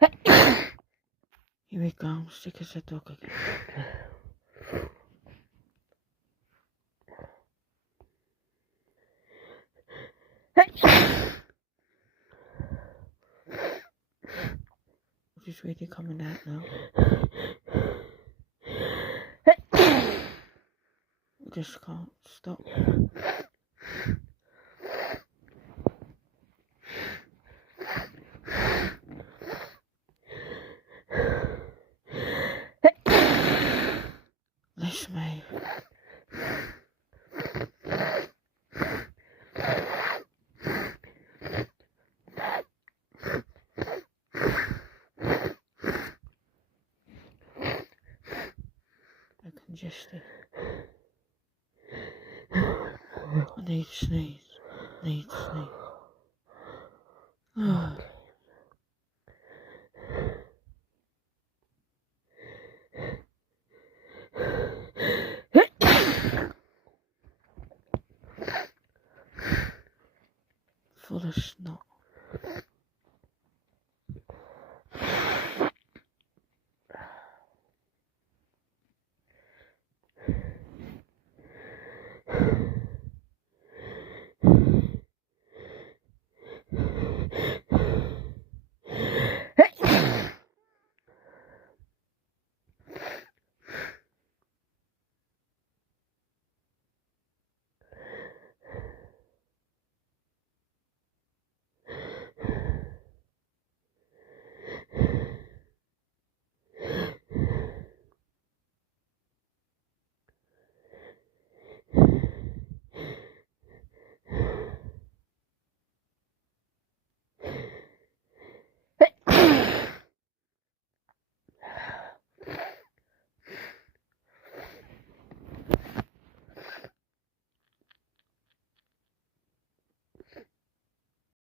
Here we go, I'm sick as a dog again. It's really coming out now. We just can't stop. Bless me. I'm congested. I need to sneeze. Oh. Full of snot.